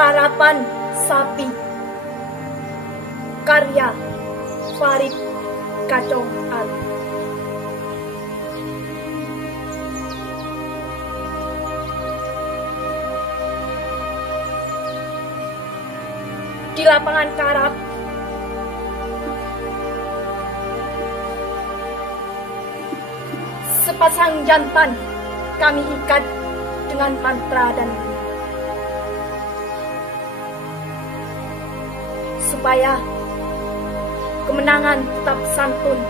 Karapan Sapi, karya Farid Kacong Ali. Di lapangan karap, sepasang jantan kami ikat dengan mantra dan bunyi, supaya kemenangan tetap santun.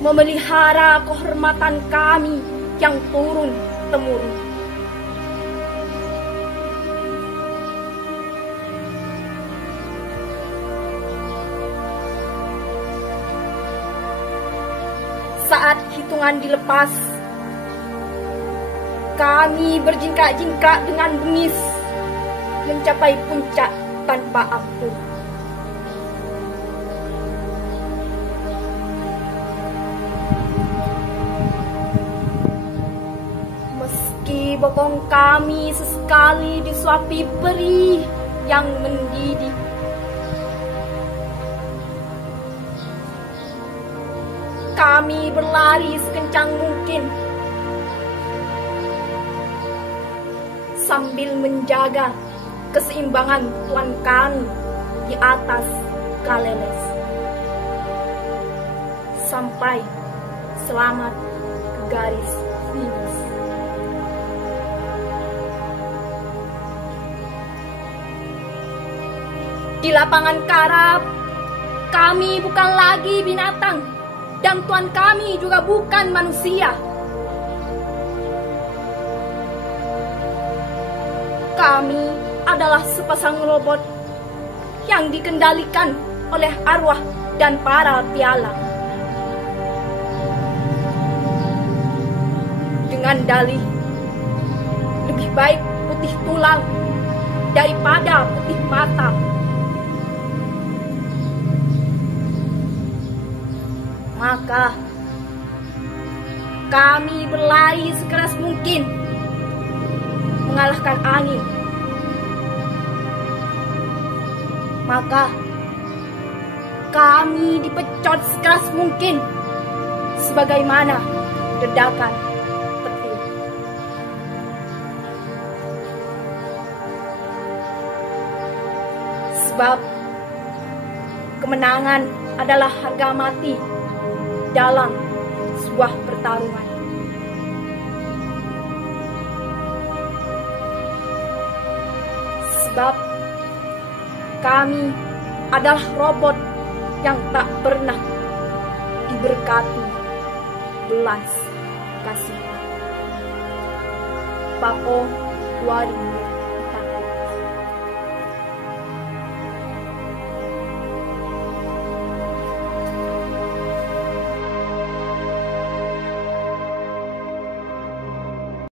Memelihara kehormatan kami yang turun-temurun. Saat hitungan dilepas, kami berjingkak-jingkak dengan bengis mencapai puncak tanpa ampun. Meski bokong kami sesekali disuapi perih yang mendidih, kami berlari sekencang mungkin sambil menjaga keseimbangan tuan kami di atas Kaleles, sampai selamat ke garis finish. Di lapangan karap, kami bukan lagi binatang, dan tuan kami juga bukan manusia. Kami adalah sepasang robot yang dikendalikan oleh arwah dan para piala. Dengan dalih, lebih baik putih tulang daripada putih mata. Maka kami berlari sekeras mungkin mengalahkan angin. Maka kami dipecot sekeras mungkin sebagaimana ledakan petir. Sebab kemenangan adalah harga mati dalam sebuah pertarungan. Sebab kami adalah robot yang tak pernah diberkati belas kasihan. Papo 2000